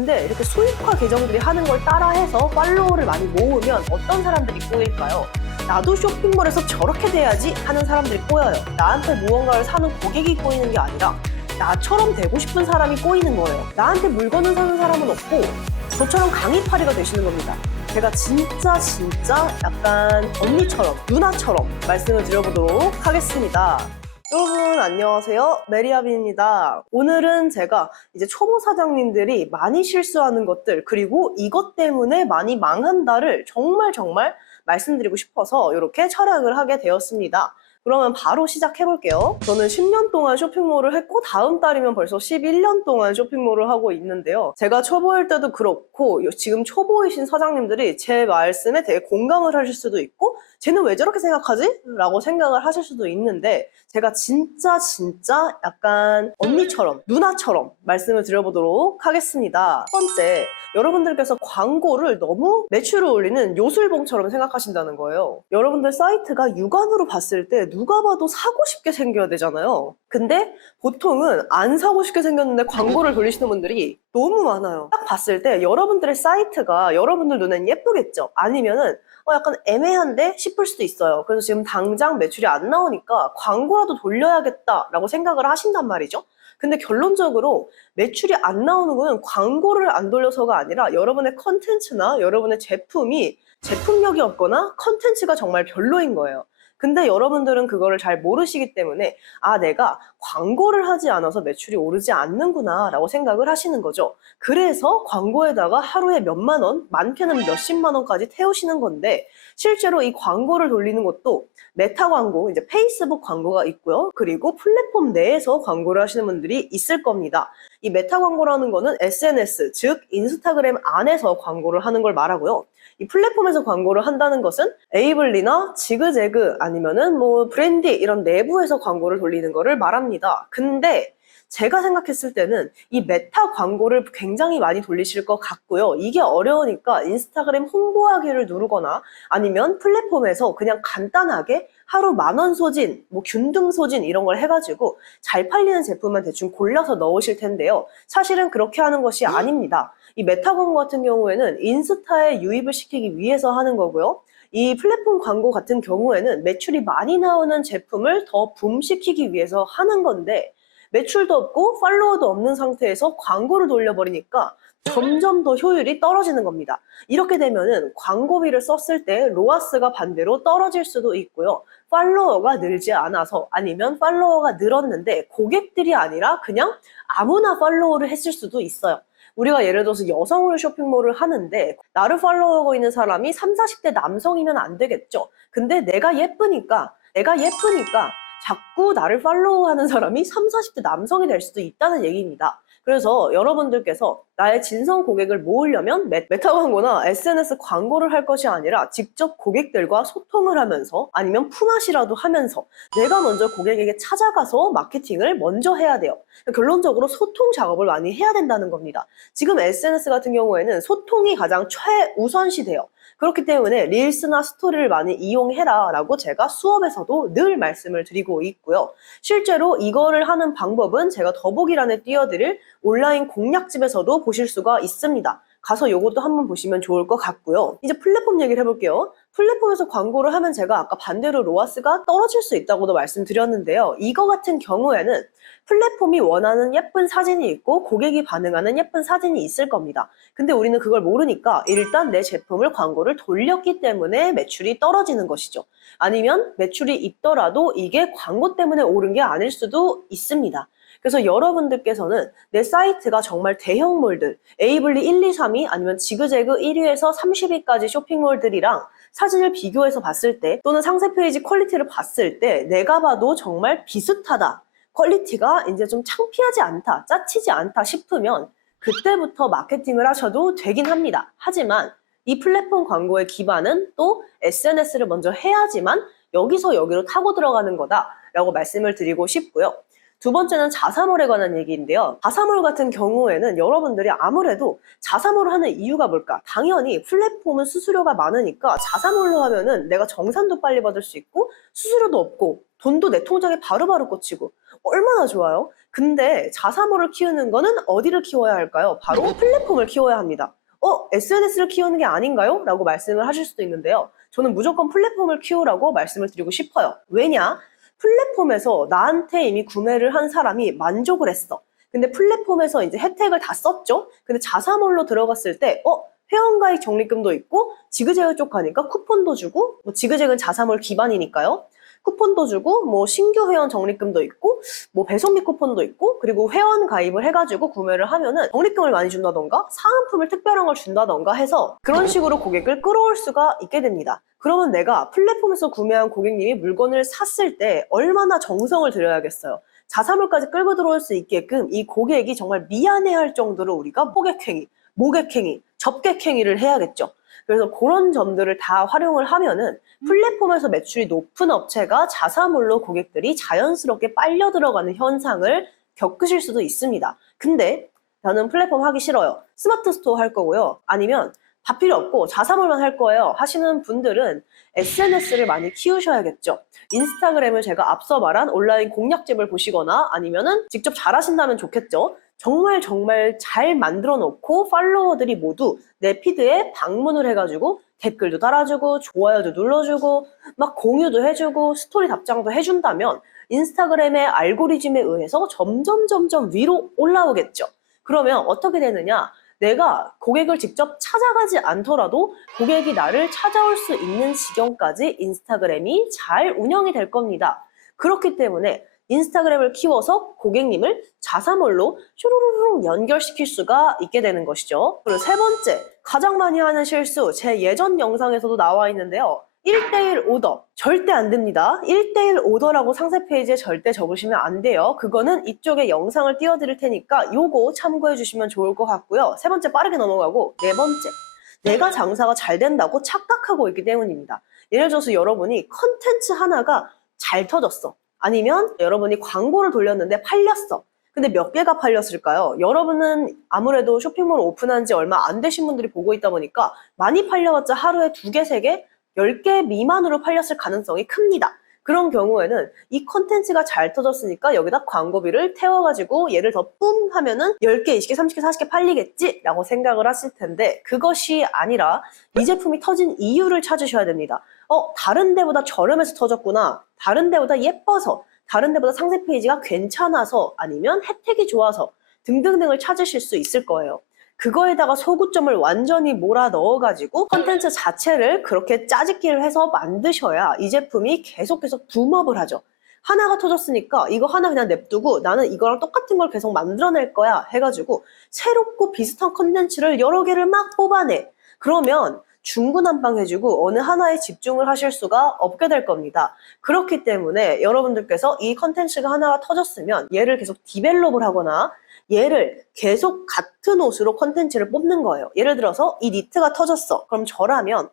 근데 이렇게 수익화 계정들이 하는 걸 따라해서 팔로워를 많이 모으면 어떤 사람들이 꼬일까요? 나도 쇼핑몰에서 저렇게 돼야지 하는 사람들이 꼬여요. 나한테 무언가를 사는 고객이 꼬이는 게 아니라 나처럼 되고 싶은 사람이 꼬이는 거예요. 나한테 물건을 사는 사람은 없고 저처럼 강의파리가 되시는 겁니다. 제가 진짜 약간 언니처럼, 누나처럼 말씀을 드려보도록 하겠습니다. 여러분 안녕하세요, 메리아빈입니다. 오늘은 제가 이제 초보 사장님들이 많이 실수하는 것들, 그리고 이것 때문에 많이 망한다를 정말 말씀드리고 싶어서 이렇게 촬영을 하게 되었습니다. 그러면 바로 시작해볼게요. 저는 10년 동안 쇼핑몰을 했고 다음 달이면 벌써 11년 동안 쇼핑몰을 하고 있는데요. 제가 초보일 때도 그렇고 지금 초보이신 사장님들이 제 말씀에 되게 공감을 하실 수도 있고 쟤는 왜 저렇게 생각하지? 라고 생각을 하실 수도 있는데 제가 진짜 약간 언니처럼, 누나처럼 말씀을 드려보도록 하겠습니다. 첫 번째, 여러분들께서 광고를 너무 매출을 올리는 요술봉처럼 생각하신다는 거예요. 여러분들 사이트가 육안으로 봤을 때 누가 봐도 사고 싶게 생겨야 되잖아요. 근데 보통은 안 사고 싶게 생겼는데 광고를 돌리시는 분들이 너무 많아요. 딱 봤을 때 여러분들의 사이트가 여러분들 눈엔 예쁘겠죠? 아니면은 약간 애매한데 싶을 수도 있어요. 그래서 지금 당장 매출이 안 나오니까 광고라도 돌려야겠다라고 생각을 하신단 말이죠. 근데 결론적으로 매출이 안 나오는 거는 광고를 안 돌려서가 아니라 여러분의 컨텐츠나 여러분의 제품이 제품력이 없거나 컨텐츠가 정말 별로인 거예요. 근데 여러분들은 그거를 잘 모르시기 때문에 내가 광고를 하지 않아서 매출이 오르지 않는구나 라고 생각을 하시는 거죠. 그래서 광고에다가 하루에 몇만 원, 많게는 몇십만 원까지 태우시는 건데 실제로 이 광고를 돌리는 것도 메타 광고, 이제 페이스북 광고가 있고요. 그리고 플랫폼 내에서 광고를 하시는 분들이 있을 겁니다. 이 메타 광고라는 거는 SNS, 즉 인스타그램 안에서 광고를 하는 걸 말하고요. 이 플랫폼에서 광고를 한다는 것은 에이블리나 지그재그 아니면은 브랜디 이런 내부에서 광고를 돌리는 거를 말합니다. 근데 제가 생각했을 때는 이 메타 광고를 굉장히 많이 돌리실 것 같고요. 이게 어려우니까 인스타그램 홍보하기를 누르거나 아니면 플랫폼에서 그냥 간단하게 하루 10,000원 소진, 균등 소진 이런 걸 해가지고 잘 팔리는 제품만 대충 골라서 넣으실 텐데요. 사실은 그렇게 하는 것이 아닙니다. 이 메타 광고 같은 경우에는 인스타에 유입을 시키기 위해서 하는 거고요. 이 플랫폼 광고 같은 경우에는 매출이 많이 나오는 제품을 더 붐시키기 위해서 하는 건데 매출도 없고 팔로워도 없는 상태에서 광고를 돌려버리니까 점점 더 효율이 떨어지는 겁니다. 이렇게 되면은 광고비를 썼을 때 로아스가 반대로 떨어질 수도 있고요. 팔로워가 늘지 않아서 아니면 팔로워가 늘었는데 고객들이 아니라 그냥 아무나 팔로워를 했을 수도 있어요. 우리가 예를 들어서 여성을 쇼핑몰을 하는데 나를 팔로우하고 있는 사람이 30, 40대 남성이면 안 되겠죠. 근데 내가 예쁘니까 자꾸 나를 팔로우하는 사람이 30, 40대 남성이 될 수도 있다는 얘기입니다. 그래서 여러분들께서 나의 진성 고객을 모으려면 메타 광고나 SNS 광고를 할 것이 아니라 직접 고객들과 소통을 하면서 아니면 품앗이라도 하면서 내가 먼저 고객에게 찾아가서 마케팅을 먼저 해야 돼요. 결론적으로 소통 작업을 많이 해야 된다는 겁니다. 지금 SNS 같은 경우에는 소통이 가장 최우선시 돼요. 그렇기 때문에 릴스나 스토리를 많이 이용해라 라고 제가 수업에서도 늘 말씀을 드리고 있고요. 실제로 이거를 하는 방법은 제가 더보기란에 띄워드릴 온라인 공략집에서도 보실 수가 있습니다. 가서 이것도 한번 보시면 좋을 것 같고요. 이제 플랫폼 얘기를 해볼게요. 플랫폼에서 광고를 하면 제가 아까 반대로 로아스가 떨어질 수 있다고도 말씀드렸는데요. 이거 같은 경우에는 플랫폼이 원하는 예쁜 사진이 있고 고객이 반응하는 예쁜 사진이 있을 겁니다. 근데 우리는 그걸 모르니까 일단 내 제품을 광고를 돌렸기 때문에 매출이 떨어지는 것이죠. 아니면 매출이 있더라도 이게 광고 때문에 오른 게 아닐 수도 있습니다. 그래서 여러분들께서는 내 사이트가 정말 대형몰들, 에이블리 1, 2, 3위 아니면 지그재그 1위에서 30위까지 쇼핑몰들이랑 사진을 비교해서 봤을 때 또는 상세 페이지 퀄리티를 봤을 때 내가 봐도 정말 비슷하다. 퀄리티가 이제 좀 창피하지 않다, 짜치지 않다 싶으면 그때부터 마케팅을 하셔도 되긴 합니다. 하지만 이 플랫폼 광고의 기반은 또 SNS를 먼저 해야지만 여기서 여기로 타고 들어가는 거다라고 말씀을 드리고 싶고요. 두 번째는 자사몰에 관한 얘기인데요. 자사몰 같은 경우에는 여러분들이 아무래도 자사몰을 하는 이유가 뭘까? 당연히 플랫폼은 수수료가 많으니까 자사몰로 하면은 내가 정산도 빨리 받을 수 있고 수수료도 없고 돈도 내 통장에 바로바로 꽂히고 얼마나 좋아요? 근데 자사몰을 키우는 거는 어디를 키워야 할까요? 바로 플랫폼을 키워야 합니다. SNS를 키우는 게 아닌가요? 라고 말씀을 하실 수도 있는데요. 저는 무조건 플랫폼을 키우라고 말씀을 드리고 싶어요. 왜냐? 플랫폼에서 나한테 이미 구매를 한 사람이 만족을 했어. 근데 플랫폼에서 이제 혜택을 다 썼죠? 근데 자사몰로 들어갔을 때, 회원가입 적립금도 있고, 지그재그 쪽 가니까 쿠폰도 주고, 뭐 지그재그는 자사몰 기반이니까요. 쿠폰도 주고, 뭐 신규 회원 적립금도 있고, 뭐 배송비 쿠폰도 있고, 그리고 회원 가입을 해가지고 구매를 하면은 적립금을 많이 준다던가, 사은품을 특별한 걸 준다던가 해서 그런 식으로 고객을 끌어올 수가 있게 됩니다. 그러면 내가 플랫폼에서 구매한 고객님이 물건을 샀을 때 얼마나 정성을 들여야겠어요. 자사몰까지 끌고 들어올 수 있게끔 이 고객이 정말 미안해할 정도로 우리가 호객행위, 모객행위, 접객행위를 해야겠죠. 그래서 그런 점들을 다 활용을 하면은 플랫폼에서 매출이 높은 업체가 자사몰로 고객들이 자연스럽게 빨려 들어가는 현상을 겪으실 수도 있습니다. 근데 저는 플랫폼 하기 싫어요. 스마트 스토어 할 거고요. 아니면 다 필요 없고 자사몰만 할 거예요 하시는 분들은 SNS를 많이 키우셔야겠죠. 인스타그램을 제가 앞서 말한 온라인 공략집을 보시거나 아니면은 직접 잘하신다면 좋겠죠. 정말 잘 만들어 놓고 팔로워들이 모두 내 피드에 방문을 해가지고 댓글도 달아주고 좋아요도 눌러주고 막 공유도 해주고 스토리 답장도 해준다면 인스타그램의 알고리즘에 의해서 점점 위로 올라오겠죠. 그러면 어떻게 되느냐? 내가 고객을 직접 찾아가지 않더라도 고객이 나를 찾아올 수 있는 지경까지 인스타그램이 잘 운영이 될 겁니다. 그렇기 때문에 인스타그램을 키워서 고객님을 자사몰로 슈루루루 연결시킬 수가 있게 되는 것이죠. 그리고 세 번째, 가장 많이 하는 실수, 제 예전 영상에서도 나와 있는데요. 1:1 오더. 절대 안 됩니다. 1:1 오더라고 상세 페이지에 절대 적으시면 안 돼요. 그거는 이쪽에 영상을 띄워드릴 테니까 요거 참고해 주시면 좋을 것 같고요. 세 번째 빠르게 넘어가고 네 번째. 내가 장사가 잘 된다고 착각하고 있기 때문입니다. 예를 들어서 여러분이 컨텐츠 하나가 잘 터졌어. 아니면 여러분이 광고를 돌렸는데 팔렸어. 근데 몇 개가 팔렸을까요? 여러분은 아무래도 쇼핑몰 오픈한 지 얼마 안 되신 분들이 보고 있다 보니까 많이 팔려봤자 하루에 2개, 3개, 10개 미만으로 팔렸을 가능성이 큽니다. 그런 경우에는 이 컨텐츠가 잘 터졌으니까 여기다 광고비를 태워가지고 얘를 더 뿜 하면은 10개, 20개, 30개, 40개 팔리겠지? 라고 생각을 하실 텐데 그것이 아니라 이 제품이 터진 이유를 찾으셔야 됩니다. 다른 데보다 저렴해서 터졌구나. 다른 데보다 예뻐서, 다른 데보다 상세 페이지가 괜찮아서 아니면 혜택이 좋아서 등등등을 찾으실 수 있을 거예요. 그거에다가 소구점을 완전히 몰아 넣어가지고 컨텐츠 자체를 그렇게 짜집기를 해서 만드셔야 이 제품이 계속 붐업을 하죠. 하나가 터졌으니까 이거 하나 그냥 냅두고 나는 이거랑 똑같은 걸 계속 만들어낼 거야 해가지고 새롭고 비슷한 컨텐츠를 여러 개를 막 뽑아내. 그러면 중구난방해지고 어느 하나에 집중을 하실 수가 없게 될 겁니다. 그렇기 때문에 여러분들께서 이 컨텐츠가 하나가 터졌으면 얘를 계속 디벨롭을 하거나 얘를 계속 같은 옷으로 컨텐츠를 뽑는 거예요. 예를 들어서 이 니트가 터졌어. 그럼 저라면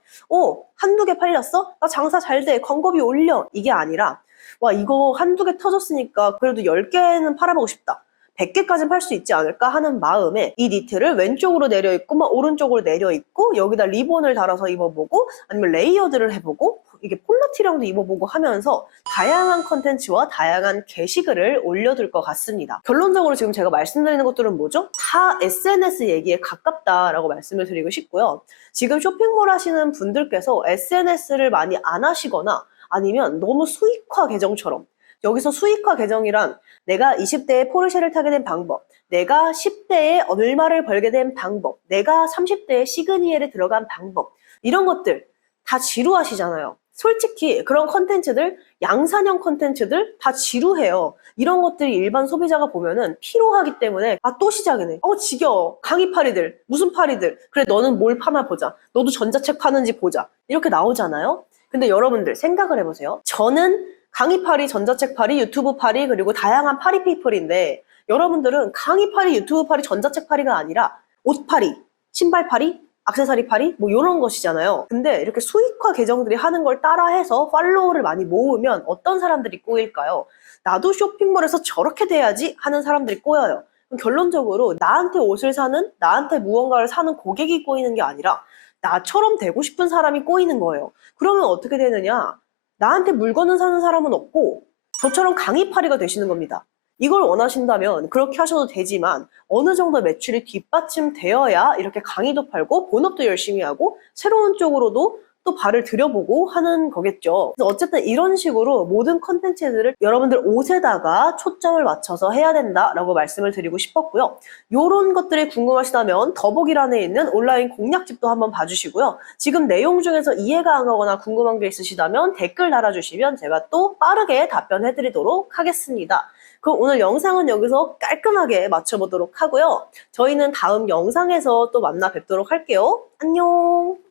한두 개 팔렸어? 나 장사 잘 돼. 광고비 올려. 이게 아니라 와 이거 한두 개 터졌으니까 그래도 10개는 팔아보고 싶다. 100개까지는 팔 수 있지 않을까 하는 마음에 이 니트를 왼쪽으로 내려입고 막 오른쪽으로 내려입고 여기다 리본을 달아서 입어보고 아니면 레이어드를 해보고 이게 폴로티랑도 입어보고 하면서 다양한 컨텐츠와 다양한 게시글을 올려둘 것 같습니다. 결론적으로 지금 제가 말씀드리는 것들은 뭐죠? 다 SNS 얘기에 가깝다라고 말씀을 드리고 싶고요. 지금 쇼핑몰 하시는 분들께서 SNS를 많이 안 하시거나 아니면 너무 수익화 계정처럼 여기서 수익화 계정이란 내가 20대에 포르쉐를 타게 된 방법, 내가 10대에 얼마를 벌게 된 방법, 내가 30대에 시그니엘에 들어간 방법 이런 것들 다 지루하시잖아요. 솔직히 그런 컨텐츠들, 양산형 컨텐츠들 다 지루해요. 이런 것들이 일반 소비자가 보면은 피로하기 때문에 또 시작이네. 지겨워. 강의 파리들, 무슨 파리들. 그래 너는 뭘 파나 보자. 너도 전자책 파는지 보자. 이렇게 나오잖아요. 근데 여러분들 생각을 해보세요. 저는 강의 파리, 전자책 파리, 유튜브 파리 그리고 다양한 파리 피플인데 여러분들은 강의 파리, 유튜브 파리, 전자책 파리가 아니라 옷 파리, 신발 파리, 액세서리 파리 뭐 이런 것이잖아요. 근데 이렇게 수익화 계정들이 하는 걸 따라해서 팔로워를 많이 모으면 어떤 사람들이 꼬일까요? 나도 쇼핑몰에서 저렇게 돼야지 하는 사람들이 꼬여요. 그럼 결론적으로 나한테 옷을 사는, 나한테 무언가를 사는 고객이 꼬이는 게 아니라 나처럼 되고 싶은 사람이 꼬이는 거예요. 그러면 어떻게 되느냐? 나한테 물건을 사는 사람은 없고 저처럼 강의파리가 되시는 겁니다. 이걸 원하신다면 그렇게 하셔도 되지만 어느 정도 매출이 뒷받침되어야 이렇게 강의도 팔고 본업도 열심히 하고 새로운 쪽으로도 또 발을 들여보고 하는 거겠죠. 그래서 어쨌든 이런 식으로 모든 컨텐츠들을 여러분들 옷에다가 초점을 맞춰서 해야 된다라고 말씀을 드리고 싶었고요. 이런 것들이 궁금하시다면 더보기란에 있는 온라인 공략집도 한번 봐주시고요. 지금 내용 중에서 이해가 안 가거나 궁금한 게 있으시다면 댓글 달아주시면 제가 또 빠르게 답변해드리도록 하겠습니다. 그럼 오늘 영상은 여기서 깔끔하게 마쳐보도록 하고요. 저희는 다음 영상에서 또 만나 뵙도록 할게요. 안녕!